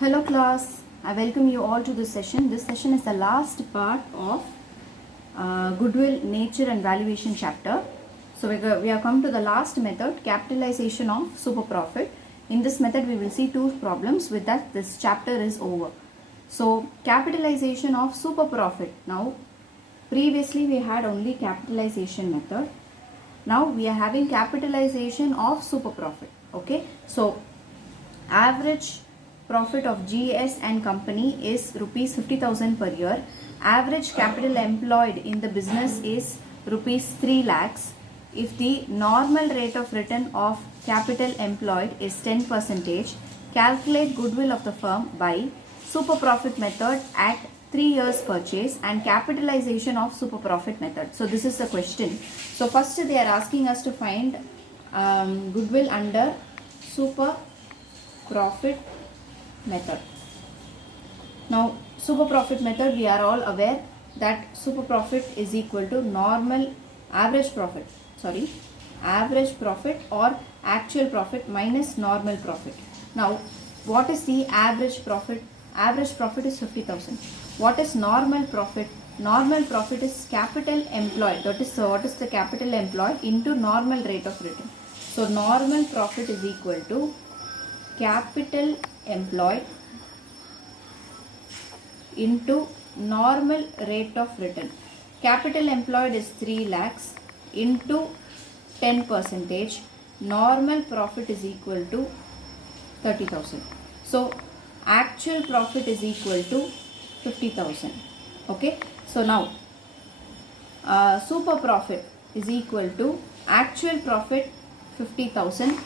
Hello class, I welcome you all to this session. This session is the last part of Goodwill, Nature and Valuation chapter. So we have come to the last method, capitalization of super profit. In this method we will see two problems. With that this chapter is over. So capitalization of super profit. Now previously we had only capitalization method. Now we are having capitalization of super profit. Okay, so average profit of GS and company is rupees 50,000 per year. Average capital employed in the business is rupees 3 lakhs. If the normal rate of return of capital employed is 10%, calculate goodwill of the firm by super profit method at 3 years purchase and capitalization of super profit method. So this is the question. So first they are asking us to find goodwill under super profit method. Now super profit method, we are all aware that super profit is equal to average profit or actual profit minus normal profit. Now what is the average profit? Average profit is 50,000. What is normal profit? Normal profit is capital employed. That is, what is the capital employed into normal rate of return. So normal profit is equal to capital employed into normal rate of return. Capital employed is 3 lakhs into 10%. Normal profit is equal to 30,000. So actual profit is equal to 50,000. Okay. So now super profit is equal to actual profit 50,000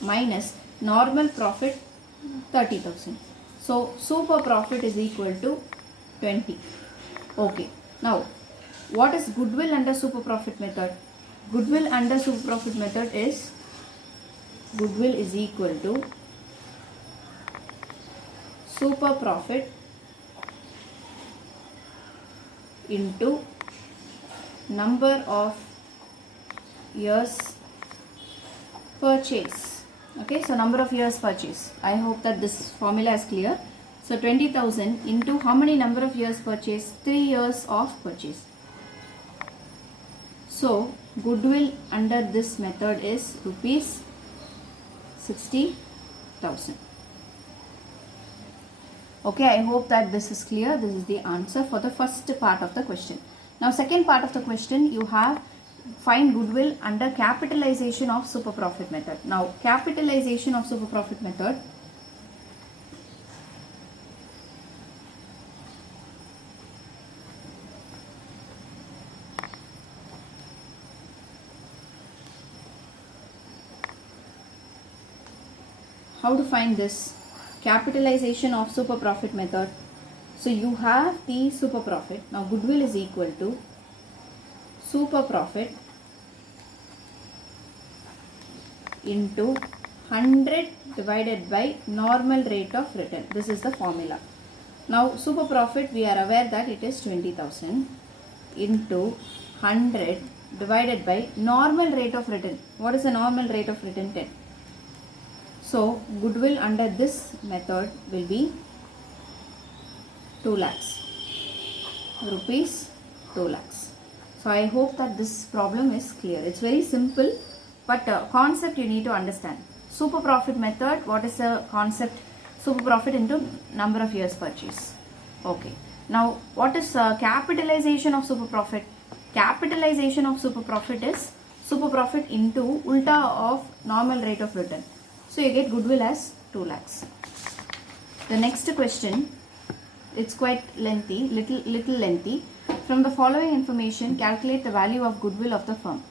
minus normal profit 30,000. So super profit is equal to 20. Okay. Now what is goodwill under super profit method? Goodwill under super profit method is goodwill is equal to super profit into number of years purchase. Okay, so number of years purchase. I hope that this formula is clear. So 20,000 into how many number of years purchase? 3 years of purchase. So goodwill under this method is rupees 60,000. Okay, I hope that this is clear. This is the answer for the first part of the question. Now second part of the question, you have find goodwill under capitalization of super profit method. Now capitalization of super profit method, how to find this capitalization of super profit method? So you have the super profit. Now goodwill is equal to super profit into 100 divided by normal rate of return. This is the formula. Now super profit, we are aware that it is 20,000 into 100 divided by normal rate of return. What is the normal rate of return? 10. So goodwill under this method will be 2 lakhs rupees, 2 lakhs. So I hope that this problem is clear. It's very simple, but concept you need to understand. Super profit method, what is the concept? Super profit into number of years purchase. Okay. Now what is capitalization of super profit? Capitalization of super profit is super profit into ulta of normal rate of return. So you get goodwill as 2 lakhs. The next question, it's quite lengthy, little lengthy. From the following information, calculate the value of goodwill of the firm.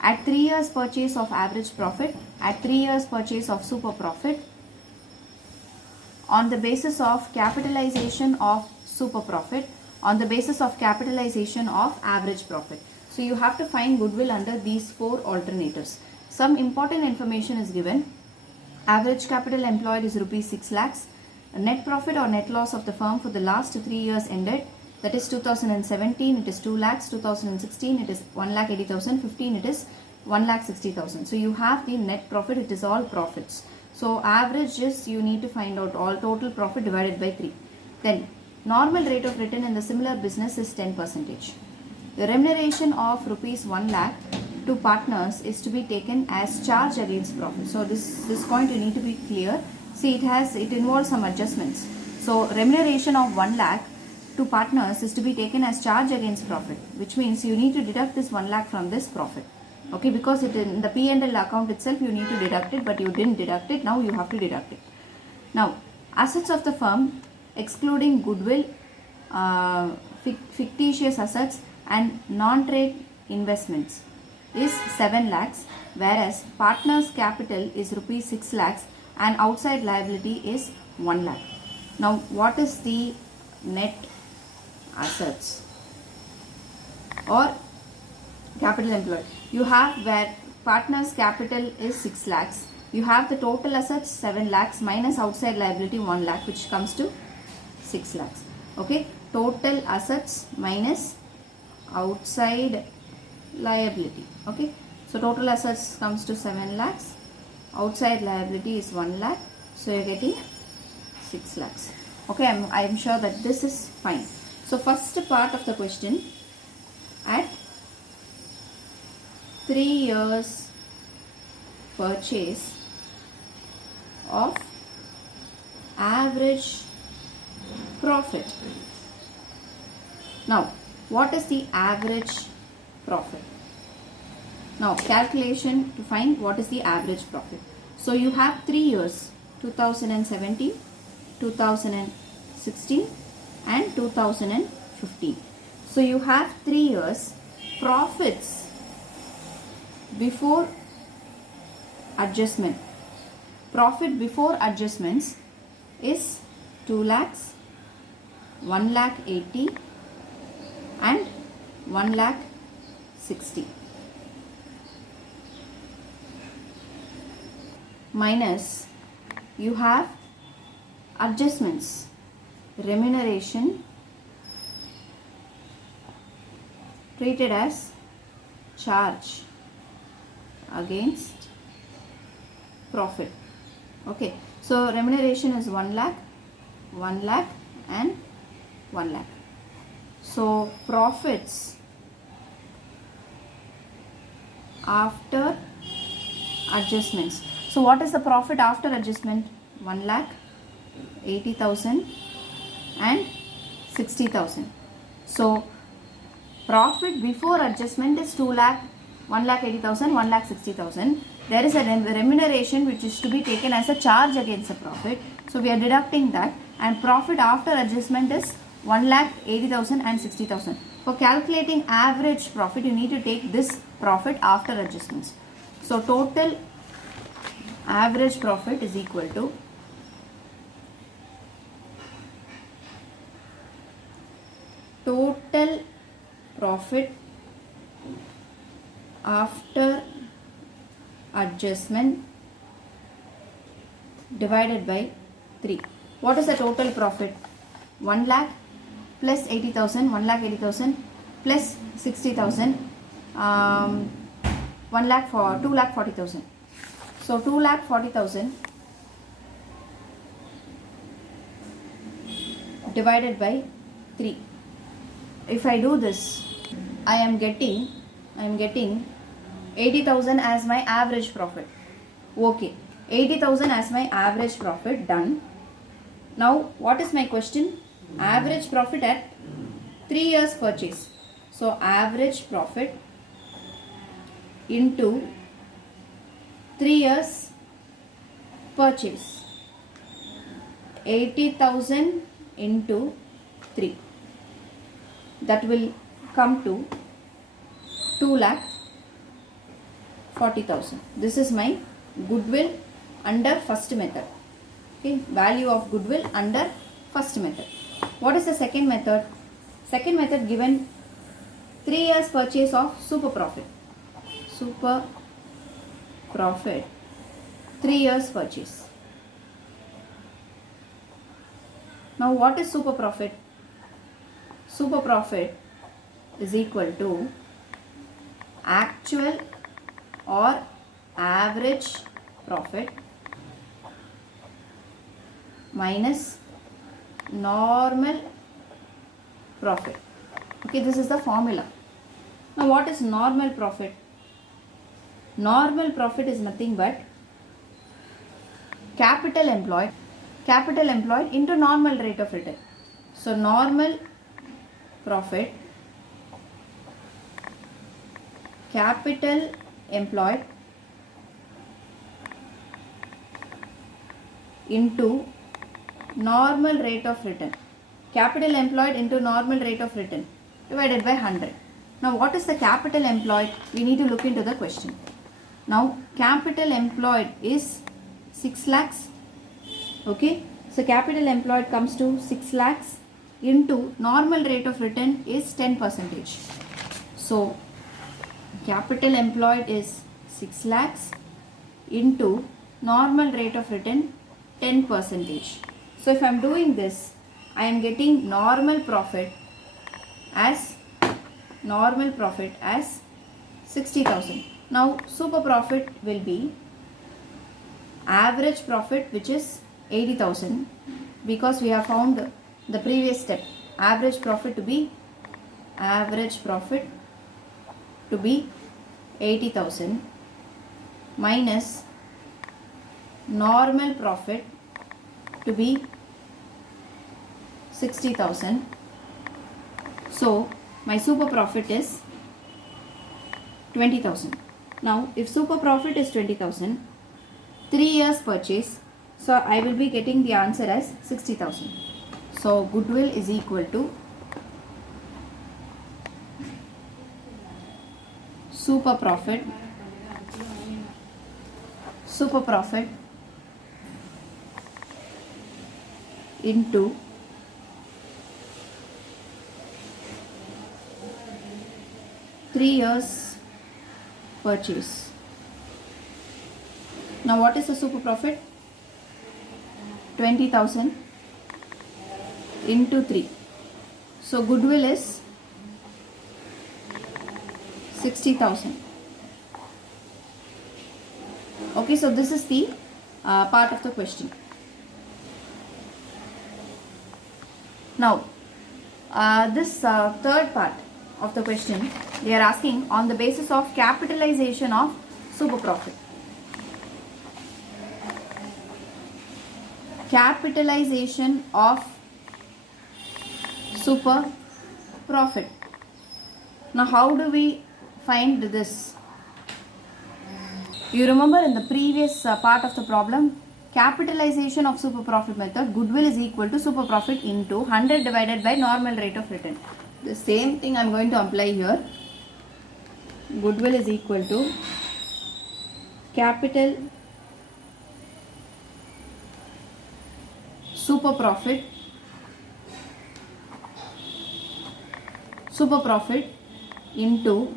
At 3 years purchase of average profit, at 3 years purchase of super profit, on the basis of capitalization of super profit, on the basis of capitalization of average profit. So you have to find goodwill under these 4 alternatives. Some important information is given. Average capital employed is rupees 6 lakhs. Net profit or net loss of the firm for the last 3 years ended, that is 2017 it is 2 lakhs, 2016 it is 1,80,000, 15 it is 1,60,000. So you have the net profit, it is all profits. So average is, you need to find out all total profit divided by 3. Then normal rate of return in the similar business is 10%. The remuneration of rupees 1 lakh to partners is to be taken as charge against profit. So this point you need to be clear. See, it involves some adjustments. So remuneration of 1 lakh to partners is to be taken as charge against profit, which means you need to deduct this 1 lakh from this profit. Okay, because it in the P&L account itself you need to deduct it, but you didn't deduct it. Now you have to deduct it. Now assets of the firm excluding goodwill, fictitious assets and non-trade investments is 7 lakhs, whereas partners capital is rupees 6 lakhs and outside liability is 1 lakh. Now what is the net assets or capital employed? You have where partners capital is 6 lakhs. You have the total assets 7 lakhs minus outside liability 1 lakh, which comes to 6 lakhs. Okay, total assets minus outside liability. Okay, so total assets comes to 7 lakhs, outside liability is 1 lakh, so you're getting 6 lakhs. Okay, I'm sure that this is fine. So first part of the question, at 3 years purchase of average profit. Now what is the average profit? Now calculation to find what is the average profit. So you have 3 years, 2017, 2016 and 2015. So you have 3 years profits before adjustment. Profit before adjustments is 2 lakhs, 1 lakh 80 and 1 lakh 60. Minus you have adjustments, remuneration treated as charge against profit. Okay, so remuneration is 1 lakh, 1 lakh and 1 lakh. So profits after adjustments. So what is the profit after adjustment? 1 lakh, 80,000 and 60,000. So profit before adjustment is 2 lakh, 1 lakh 80,000, 1 lakh 60,000. There is a remuneration which is to be taken as a charge against the profit. So we are deducting that, and profit after adjustment is 1 lakh 80,000 and 60,000. For calculating average profit, you need to take this profit after adjustments. So total average profit is equal to total profit after adjustment divided by 3. What is the total profit? 1 lakh plus 80,000, 1 lakh 80,000 plus 60,000, 1 lakh for 2 lakh 40,000. So 2 lakh 40,000 divided by 3. If I do this, I am getting 80,000 as my average profit. Okay, 80,000 as my average profit, done. Now what is my question? Average profit at 3 years purchase. So average profit into 3 years purchase. 80,000 into 3. That will come to 2 lakh 40,000. This is my goodwill under first method. Okay, value of goodwill under first method. What is the second method? Second method, given 3 years purchase of super profit. Super profit, 3 years purchase. Now what is super profit? Super profit is equal to actual or average profit minus normal profit. Okay, this is the formula. Now what is normal profit? Normal profit is nothing but capital employed into normal rate of return. So normal profit, capital employed into normal rate of return. Capital employed into normal rate of return divided by 100. Now what is the capital employed? We need to look into the question. Now capital employed is 6 lakhs. Okay, so capital employed comes to 6 lakhs into normal rate of return is 10%. So capital employed is 6 lakhs into normal rate of return 10%. So if I am doing this, I am getting normal profit as 60,000. Now super profit will be average profit, which is 80,000, because we have found the previous step, average profit to be 80,000 minus normal profit to be 60,000. So my super profit is 20,000. Now if super profit is 20,000, 3 years purchase, so I will be getting the answer as 60,000. So goodwill is equal to super profit into 3 years purchase. Now what is the super profit? 20,000 into 3. So goodwill is 60,000. Okay, so this is the part of the question. Now this third part of the question, they are asking on the basis of capitalization of super profit. Capitalization of super profit. Now how do we find this? You remember in the previous part of the problem, capitalization of super profit method, goodwill is equal to super profit into 100 divided by normal rate of return. The same thing I am going to apply here. Goodwill is equal to capital super profit into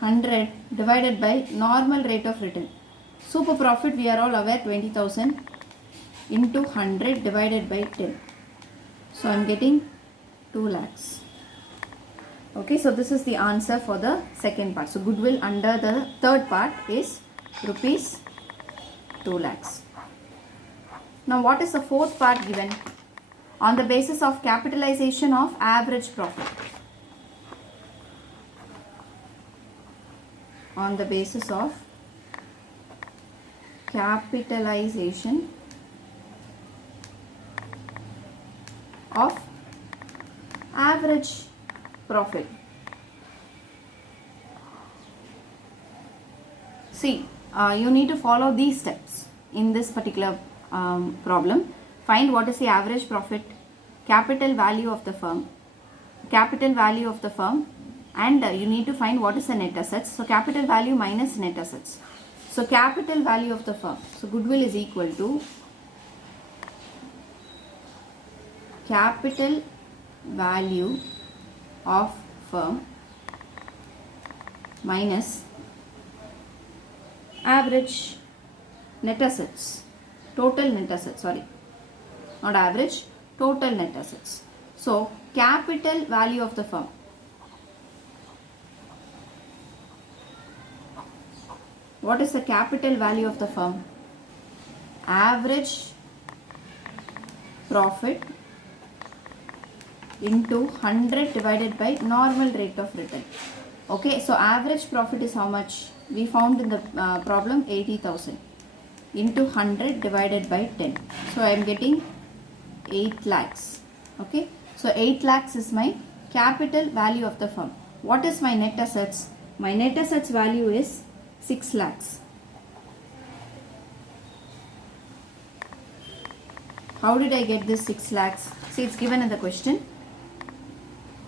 100 divided by normal rate of return. Super profit, we are all aware, 20,000 into 100 divided by 10. So I am getting 2 lakhs. Okay, so this is the answer for the second part. So goodwill under the third part is rupees 2 lakhs. Now what is the fourth part given? On the basis of capitalization of average profit. On the basis of capitalization of average profit. See, you need to follow these steps in this particular problem. Find what is the average profit, capital value of the firm, and you need to find what is the net assets. So capital value minus net assets. So capital value of the firm. So goodwill is equal to capital value of firm minus average net assets, total net assets, sorry, not average, total net assets. So capital value of the firm. What is the capital value of the firm? Average profit into 100 divided by normal rate of return. Okay, so average profit is how much? We found in the problem 80,000 into 100 divided by 10. So I am getting 8 lakhs. Okay, so 8 lakhs is my capital value of the firm. What is my net assets? My net assets value is 6 lakhs. How did I get this 6 lakhs? See, it's given in the question.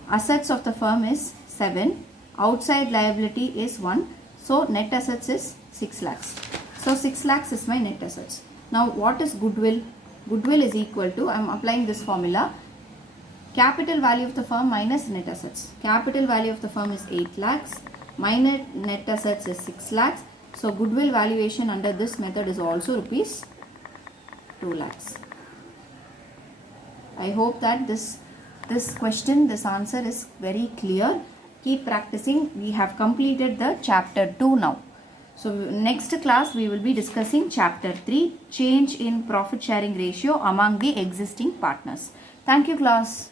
Assets of the firm is 7. Outside liability is 1. So net assets is 6 lakhs. So 6 lakhs is my net assets. Now what is goodwill? Goodwill is equal to, I am applying this formula, capital value of the firm minus net assets. Capital value of the firm is 8 lakhs. My net assets is 6 lakhs. So goodwill valuation under this method is also rupees 2 lakhs. I hope that this question, this answer is very clear. Keep practicing. We have completed the chapter 2 now. So next class we will be discussing chapter 3, change in profit sharing ratio among the existing partners. Thank you class.